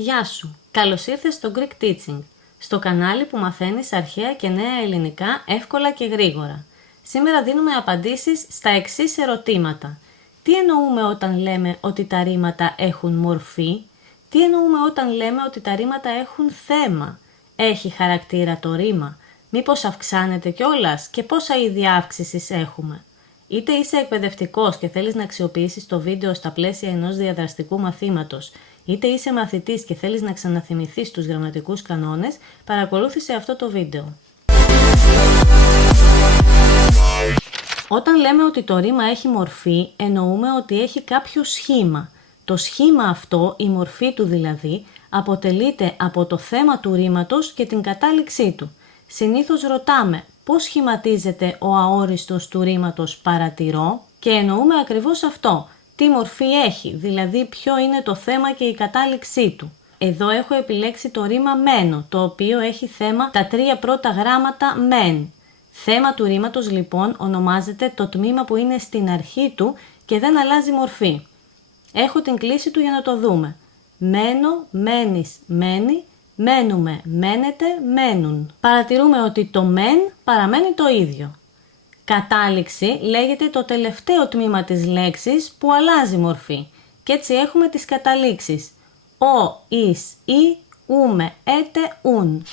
Γεια σου! Καλώς ήρθες στο Greek Teaching, στο κανάλι που μαθαίνεις αρχαία και νέα ελληνικά εύκολα και γρήγορα. Σήμερα δίνουμε απαντήσεις στα εξής ερωτήματα. Τι εννοούμε όταν λέμε ότι τα ρήματα έχουν μορφή? Τι εννοούμε όταν λέμε ότι τα ρήματα έχουν θέμα? Έχει χαρακτήρα το ρήμα? Μήπως αυξάνεται κιόλας και πόσα είδη αύξησης έχουμε? Είτε είσαι εκπαιδευτικός και θέλεις να αξιοποιήσεις το βίντεο στα πλαίσια ενός διαδραστικού μαθήματος, είτε είσαι μαθητής και θέλεις να ξαναθυμηθείς τους γραμματικούς κανόνες, παρακολούθησε αυτό το βίντεο. Όταν λέμε ότι το ρήμα έχει μορφή, εννοούμε ότι έχει κάποιο σχήμα. Το σχήμα αυτό, η μορφή του δηλαδή, αποτελείται από το θέμα του ρήματος και την κατάληξή του. Συνήθως ρωτάμε πώς σχηματίζεται ο αόριστος του ρήματος παρατηρώ και εννοούμε ακριβώς αυτό. Τι μορφή έχει, δηλαδή ποιο είναι το θέμα και η κατάληξή του. Εδώ έχω επιλέξει το ρήμα μένω, το οποίο έχει θέμα τα τρία πρώτα γράμματα μεν. Θέμα του ρήματος λοιπόν ονομάζεται το τμήμα που είναι στην αρχή του και δεν αλλάζει μορφή. Έχω την κλίση του για να το δούμε. Μένω, μένεις, μένει, μένουμε, μένετε, μένουν. Παρατηρούμε ότι το μεν παραμένει το ίδιο. Κατάληξη λέγεται το τελευταίο τμήμα της λέξης που αλλάζει μορφή. Και έτσι έχουμε τις καταλήξεις. Ο, εις, η, ούμε, έτε, ουν.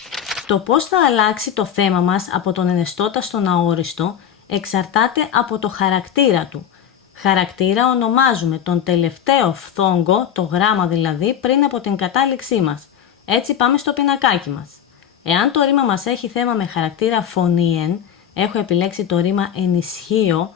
Το πώς θα αλλάξει το θέμα μας από τον ενεστώτα στον αόριστο εξαρτάται από το χαρακτήρα του. Χαρακτήρα ονομάζουμε τον τελευταίο φθόγκο, το γράμμα δηλαδή, πριν από την κατάληξή μας. Έτσι πάμε στο πινακάκι μας. Εάν το ρήμα μας έχει θέμα με χαρακτήρα φωνήεν, έχω επιλέξει το ρήμα ενισχύω,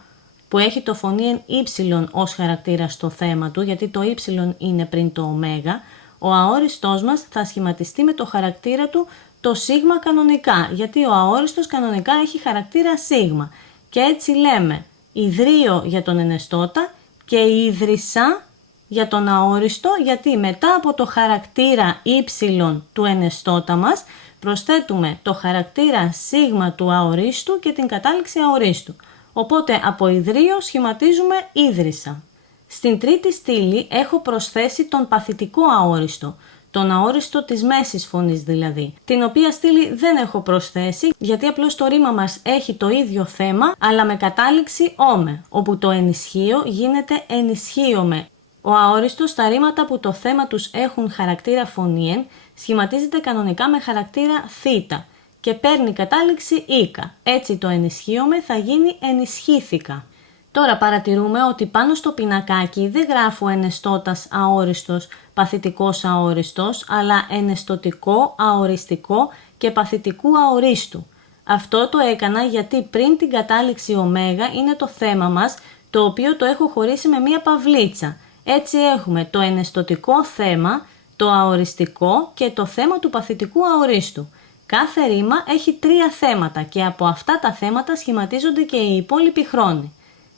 που έχει το φωνήεν ύψιλον ως χαρακτήρα στο θέμα του, γιατί το ύψιλον είναι πριν το ωμέγα, ο αόριστός μας θα σχηματιστεί με το χαρακτήρα του το σίγμα κανονικά, γιατί ο αόριστος κανονικά έχει χαρακτήρα σίγμα. Και έτσι λέμε ιδρύω για τον ενεστώτα και ίδρυσα για τον αόριστο, γιατί μετά από το χαρακτήρα ύψιλον του ενεστώτα μας προσθέτουμε το χαρακτήρα σίγμα του αορίστου και την κατάληξη αορίστου. Οπότε από ιδρύω σχηματίζουμε ίδρυσα. Στην τρίτη στήλη έχω προσθέσει τον παθητικό αόριστο, τον αόριστο της μέσης φωνής δηλαδή, την οποία στήλη δεν έχω προσθέσει γιατί απλώς το ρήμα μας έχει το ίδιο θέμα αλλά με κατάληξη όμε, όπου το ενισχύω γίνεται ενισχύομαι. Ο αόριστος στα ρήματα που το θέμα τους έχουν χαρακτήρα φωνήεν σχηματίζεται κανονικά με χαρακτήρα θήτα και παίρνει κατάληξη ήκα. Έτσι το ενισχύομαι θα γίνει ενισχύθηκα. Τώρα παρατηρούμε ότι πάνω στο πινακάκι δεν γράφω ενεστώτας αόριστος, παθητικός αόριστος, αλλά ενεστωτικό, αοριστικό και παθητικού αορίστου. Αυτό το έκανα γιατί πριν την κατάληξη ωμέγα είναι το θέμα μας, το οποίο το έχω χωρίσει με μία παυλίτσα. Έτσι έχουμε το ενεστωτικό θέμα, το αοριστικό και το θέμα του παθητικού αορίστου. Κάθε ρήμα έχει τρία θέματα και από αυτά τα θέματα σχηματίζονται και οι υπόλοιποι χρόνοι.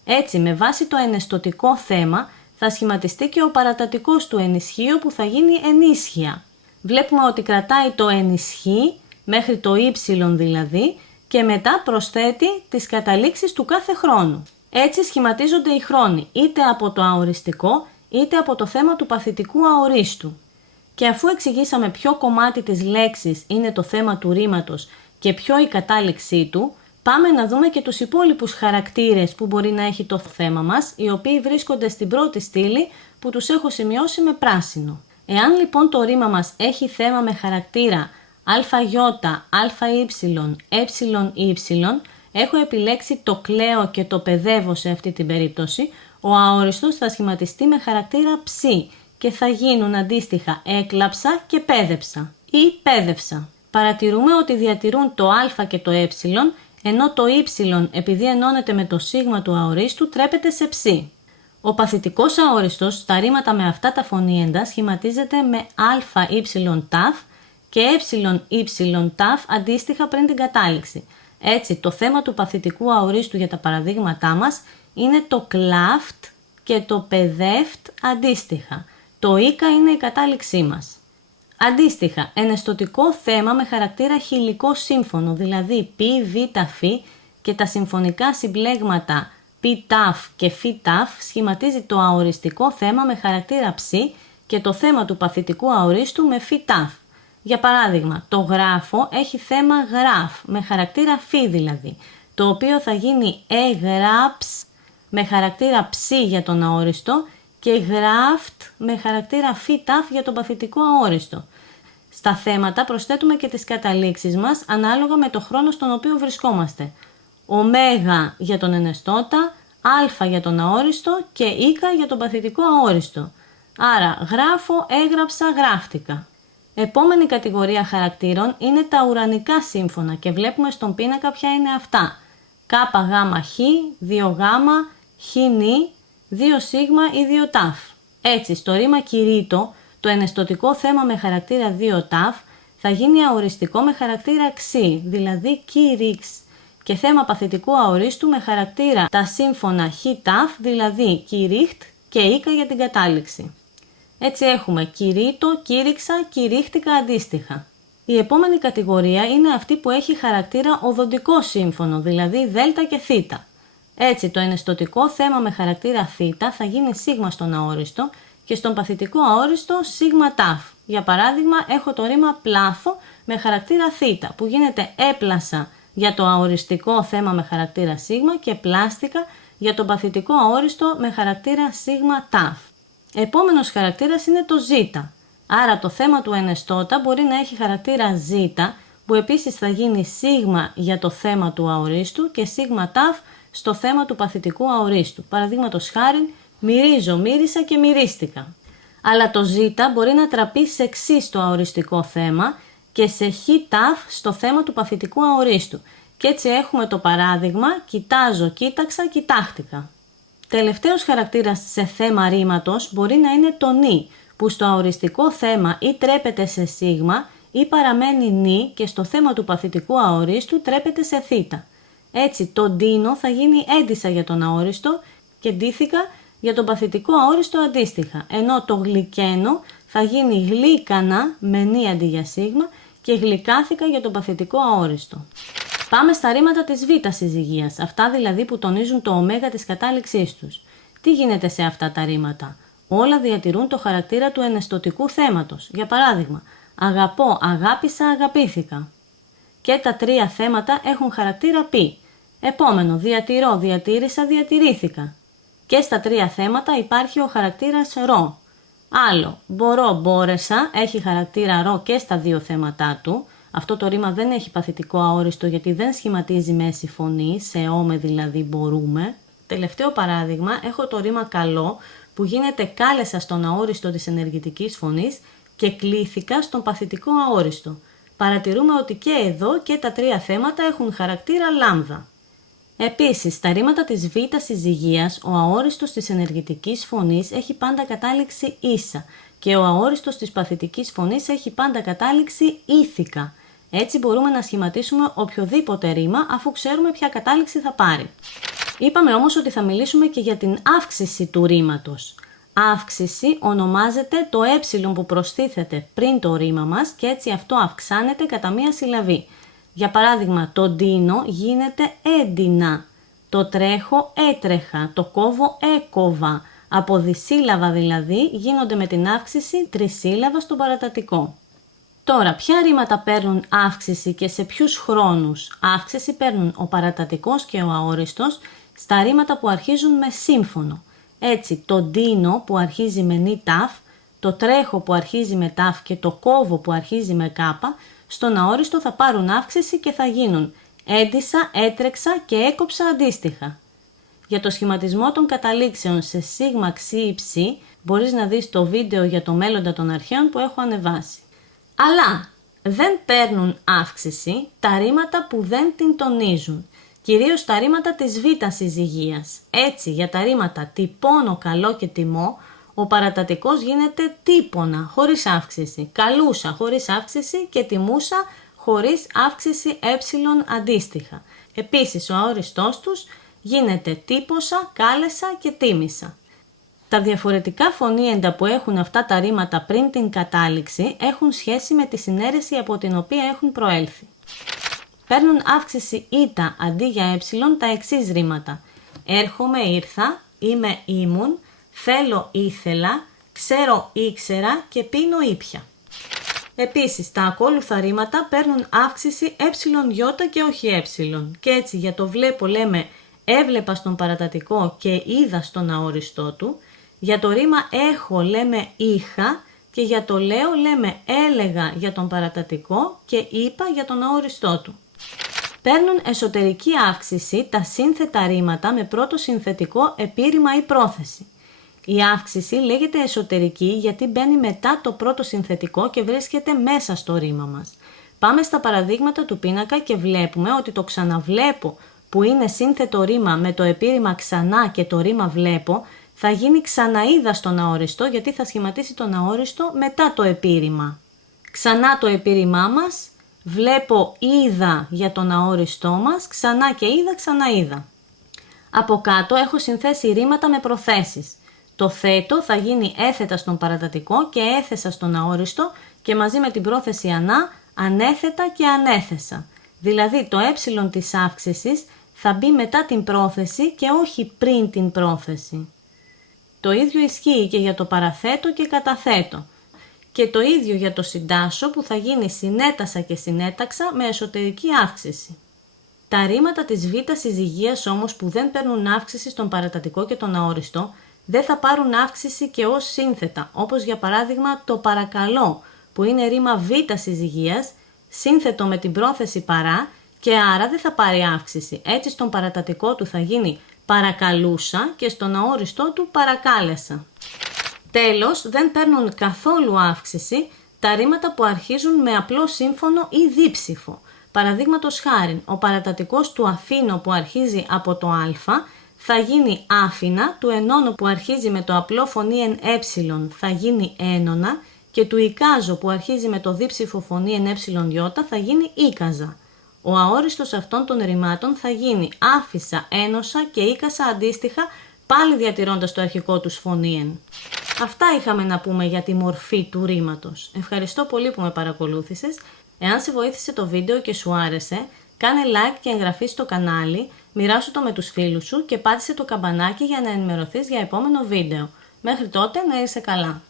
Έτσι, με βάση το ενεστωτικό θέμα θα σχηματιστεί και ο παρατατικός του ενισχύου που θα γίνει ενίσχυα. Βλέπουμε ότι κρατάει το ενισχύ μέχρι το ύψιλον δηλαδή και μετά προσθέτει τις καταλήξεις του κάθε χρόνου. Έτσι σχηματίζονται οι χρόνοι είτε από το αοριστικό είτε από το θέμα του παθητικού αορίστου. Και αφού εξηγήσαμε ποιο κομμάτι της λέξης είναι το θέμα του ρήματος και ποιο η κατάληξή του, πάμε να δούμε και τους υπόλοιπους χαρακτήρες που μπορεί να έχει το θέμα μας, οι οποίοι βρίσκονται στην πρώτη στήλη που τους έχω σημειώσει με πράσινο. Εάν λοιπόν το ρήμα μας έχει θέμα με χαρακτήρα ΑΙ, ΑY, έχω επιλέξει το κλαίω και το παιδεύω σε αυτή την περίπτωση, ο αόριστος θα σχηματιστεί με χαρακτήρα ψ και θα γίνουν αντίστοιχα έκλαψα και πέδεψα ή πέδευσα. Παρατηρούμε ότι διατηρούν το α και το ε, ενώ το ύ επειδή ενώνεται με το σίγμα του αορίστου τρέπεται σε ψ. Ο παθητικός αόριστος στα ρήματα με αυτά τα φωνήεντα σχηματίζεται με αY ταφ και εY ταφ αντίστοιχα πριν την κατάληξη. Έτσι το θέμα του παθητικού αορίστου για τα παραδείγματά μας είναι το κλαφτ και το παιδεύτ αντίστοιχα. Το ήκα είναι η κατάληξή μας. Αντίστοιχα, ενεστωτικό θέμα με χαρακτήρα χιλικό σύμφωνο, δηλαδή π, β, φ και τα συμφωνικά συμπλέγματα π, ταφ και φ, ταφ σχηματίζει το αοριστικό θέμα με χαρακτήρα ψ και το θέμα του παθητικού αορίστου με φι τάφ. Για παράδειγμα, το γράφω έχει θέμα γράφ, με χαρακτήρα φι δηλαδή, το οποίο θα γίνει εγράψ με χαρακτήρα ψι για τον αόριστο και γράφτ με χαρακτήρα φι τάφ για τον παθητικό αόριστο. Στα θέματα προσθέτουμε και τις καταλήξεις μας ανάλογα με το χρόνο στον οποίο βρισκόμαστε. Ωμέγα για τον ενεστώτα, α για τον αόριστο και ήκα για τον παθητικό αόριστο. Άρα γράφω, έγραψα, γράφτηκα. Επόμενη κατηγορία χαρακτήρων είναι τα ουρανικά σύμφωνα και βλέπουμε στον πίνακα ποια είναι αυτά. Κάπα γάμα χ, 2 γάμα, χ νι, 2 σίγμα ή 2 τάφ. Έτσι, στο ρήμα κηρύττω, το ενεστωτικό θέμα με χαρακτήρα 2 τάφ θα γίνει αοριστικό με χαρακτήρα ξι, δηλαδή κήρυξ, και θέμα παθητικού αορίστου με χαρακτήρα τα σύμφωνα χ τάφ, δηλαδή κηρύχτ και ήκα για την κατάληξη. Έτσι έχουμε κηρύττω, κήρυξα, κηρύχτηκα αντίστοιχα. Η επόμενη κατηγορία είναι αυτή που έχει χαρακτήρα οδοντικό σύμφωνο, δηλαδή δέλτα και θήτα. Έτσι το ενεστωτικό θέμα με χαρακτήρα θήτα θα γίνει σίγμα στον αόριστο και στον παθητικό αόριστο σίγμα τάφ. Για παράδειγμα έχω το ρήμα πλάθο με χαρακτήρα θήτα που γίνεται έπλασα για το αοριστικό θέμα με χαρακτήρα σίγμα και πλάστικα για τον παθητικό αόριστο με χαρακτήρα σίγμα τάφ. Επόμενος χαρακτήρας είναι το ζήτα. Άρα το θέμα του ενεστώτα μπορεί να έχει χαρακτήρα ζήτα που επίσης θα γίνει σίγμα για το θέμα του αορίστου και σίγμα τάφ στο θέμα του παθητικού αορίστου. Παραδείγματος χάριν, μυρίζω, μύρισα και μυρίστηκα. Αλλά το ζήτα μπορεί να τραπεί σε ξι στο αοριστικό θέμα και σε χ τάφ στο θέμα του παθητικού αορίστου. Και έτσι έχουμε το παράδειγμα κοιτάζω, κοίταξα, κοιτάχτηκα. Τελευταίος χαρακτήρας σε θέμα ρήματος μπορεί να είναι το νι, που στο αοριστικό θέμα ή τρέπεται σε σίγμα ή παραμένει νι και στο θέμα του παθητικού αορίστου τρέπεται σε θήτα. Έτσι το ντύνω θα γίνει έντισα για τον αόριστο και ντύθηκα για τον παθητικό αόριστο αντίστοιχα, ενώ το γλυκαίνω θα γίνει γλύκανα με νι αντί για σίγμα και γλυκάθηκα για τον παθητικό αόριστο. Πάμε στα ρήματα της β' συζυγείας, αυτά δηλαδή που τονίζουν το ωμέγα της κατάληξής τους. Τι γίνεται σε αυτά τα ρήματα? Όλα διατηρούν το χαρακτήρα του ενεστωτικού θέματος. Για παράδειγμα, αγαπώ, αγάπησα, αγαπήθηκα. Και τα τρία θέματα έχουν χαρακτήρα π. Επόμενο, διατηρώ, διατήρησα, διατηρήθηκα. Και στα τρία θέματα υπάρχει ο χαρακτήρας ρο. Άλλο, μπορώ, μπόρεσα, έχει χαρακτήρα ρο και στα δύο θέματά του. Αυτό το ρήμα δεν έχει παθητικό αόριστο γιατί δεν σχηματίζει μέση φωνή, σε όμε δηλαδή μπορούμε. Τελευταίο παράδειγμα, έχω το ρήμα καλό που γίνεται κάλεσα στον αόριστο της ενεργητικής φωνής και κλήθηκα στον παθητικό αόριστο. Παρατηρούμε ότι και εδώ και τα τρία θέματα έχουν χαρακτήρα λάμδα. Επίσης, στα ρήματα της β' συζυγείας, ο αόριστος της ενεργητικής φωνής έχει πάντα κατάληξη ίσα και ο αόριστος της παθητικής φωνής έχει πάντα κατάληξη ήθικα. Έτσι μπορούμε να σχηματίσουμε οποιοδήποτε ρήμα αφού ξέρουμε ποια κατάληξη θα πάρει. Είπαμε όμως ότι θα μιλήσουμε και για την αύξηση του ρήματος. Αύξηση ονομάζεται το ε που προστίθεται πριν το ρήμα μας και έτσι αυτό αυξάνεται κατά μία συλλαβή. Για παράδειγμα, το ντύνω γίνεται έντυνα, το τρέχω έτρεχα, το κόβω έκοβα. Από δισύλλαβα δηλαδή γίνονται με την αύξηση τρισύλλαβα στον παρατατικό. Τώρα, ποια ρήματα παίρνουν αύξηση και σε ποιους χρόνους? Αύξηση παίρνουν ο παρατατικός και ο αόριστος στα ρήματα που αρχίζουν με σύμφωνο. Έτσι, το ντύνω που αρχίζει με νι τάφ, το τρέχω που αρχίζει με τάφ και το κόβω που αρχίζει με κάπα, στον αόριστο θα πάρουν αύξηση και θα γίνουν έντυσα, έτρεξα και έκοψα αντίστοιχα. Για το σχηματισμό των καταλήξεων σε σίγμα ξι ή ψι μπορείς να δεις το βίντεο για το μέλλοντα των αρχαίων που έχω ανεβάσει. Αλλά δεν παίρνουν αύξηση τα ρήματα που δεν την τονίζουν, κυρίως τα ρήματα της β' συζυγείας. Έτσι, για τα ρήματα τυπώνω, καλό και τιμώ, ο παρατατικός γίνεται τύπονα χωρίς αύξηση, καλούσα χωρίς αύξηση και τιμούσα χωρίς αύξηση ε αντίστοιχα. Επίσης, ο αόριστός τους γίνεται τύποσα, κάλεσα και τίμησα. Τα διαφορετικά φωνήεντα που έχουν αυτά τα ρήματα πριν την κατάληξη έχουν σχέση με τη συναίρεση από την οποία έχουν προέλθει. Παίρνουν αύξηση ήτα αντί για ε τα εξής ρήματα. Έρχομαι, ήρθα, είμαι, ήμουν, θέλω, ήθελα, ξέρω, ήξερα και πίνω, ήπια. Επίσης, τα ακόλουθα ρήματα παίρνουν αύξηση ει και όχι ε. Και έτσι για το βλέπω λέμε έβλεπα στον παρατατικό και είδα στον αόριστό του. Για το ρήμα έχω λέμε είχα και για το λέω λέμε έλεγα για τον παρατατικό και είπα για τον αόριστό του. Παίρνουν εσωτερική αύξηση τα σύνθετα ρήματα με πρώτο συνθετικό επίρρημα ή πρόθεση. Η αύξηση λέγεται εσωτερική γιατί μπαίνει μετά το πρώτο συνθετικό και βρίσκεται μέσα στο ρήμα μας. Πάμε στα παραδείγματα του πίνακα και βλέπουμε ότι το ξαναβλέπω που είναι σύνθετο ρήμα με το επίρρημα ξανά και το ρήμα βλέπω θα γίνει ξαναείδα στον αόριστο γιατί θα σχηματίσει τον αόριστο μετά το επίρρημα. Ξανά το επίρρημά μας, βλέπω είδα για τον αόριστό μας, ξανά και είδα, ξαναείδα. Από κάτω έχω συνθέσει ρήματα με προθέσεις. Το θέτω θα γίνει έθετα στον παρατατικό και έθεσα στον αόριστο και μαζί με την πρόθεση ανά, ανέθετα και ανέθεσα. Δηλαδή το ε της αύξησης θα μπει μετά την πρόθεση και όχι πριν την πρόθεση. Το ίδιο ισχύει και για το παραθέτω και καταθέτω. Και το ίδιο για το συντάσσω που θα γίνει συνέτασα και συνέταξα με εσωτερική αύξηση. Τα ρήματα της β συζυγείας όμως που δεν παίρνουν αύξηση στον παρατατικό και τον αόριστο δεν θα πάρουν αύξηση και ως σύνθετα, όπως για παράδειγμα το παρακαλώ που είναι ρήμα β συζυγείας, σύνθετο με την πρόθεση παρά και άρα δεν θα πάρει αύξηση. Έτσι στον παρατατικό του θα γίνει παρακαλούσα και στον αόριστό του παρακάλεσα. Τέλος, δεν παίρνουν καθόλου αύξηση τα ρήματα που αρχίζουν με απλό σύμφωνο ή δίψηφο. Παραδείγματος χάριν, ο παρατατικός του αφήνω που αρχίζει από το α θα γίνει άφηνα, του ενώνω που αρχίζει με το απλό φωνή εν ε θα γίνει ένονα και του εικάζω που αρχίζει με το δίψηφο φωνή εν ε θα γίνει ίκαζα. Ο αόριστος αυτών των ρημάτων θα γίνει άφησα, ένωσα και ίκασα αντίστοιχα, πάλι διατηρώντας το αρχικό τους φωνή εν. Αυτά είχαμε να πούμε για τη μορφή του ρήματος. Ευχαριστώ πολύ που με παρακολούθησες. Εάν σε βοήθησε το βίντεο και σου άρεσε, κάνε like και εγγραφή στο κανάλι, μοιράσου το με τους φίλους σου και πάτησε το καμπανάκι για να ενημερωθείς για επόμενο βίντεο. Μέχρι τότε να είσαι καλά.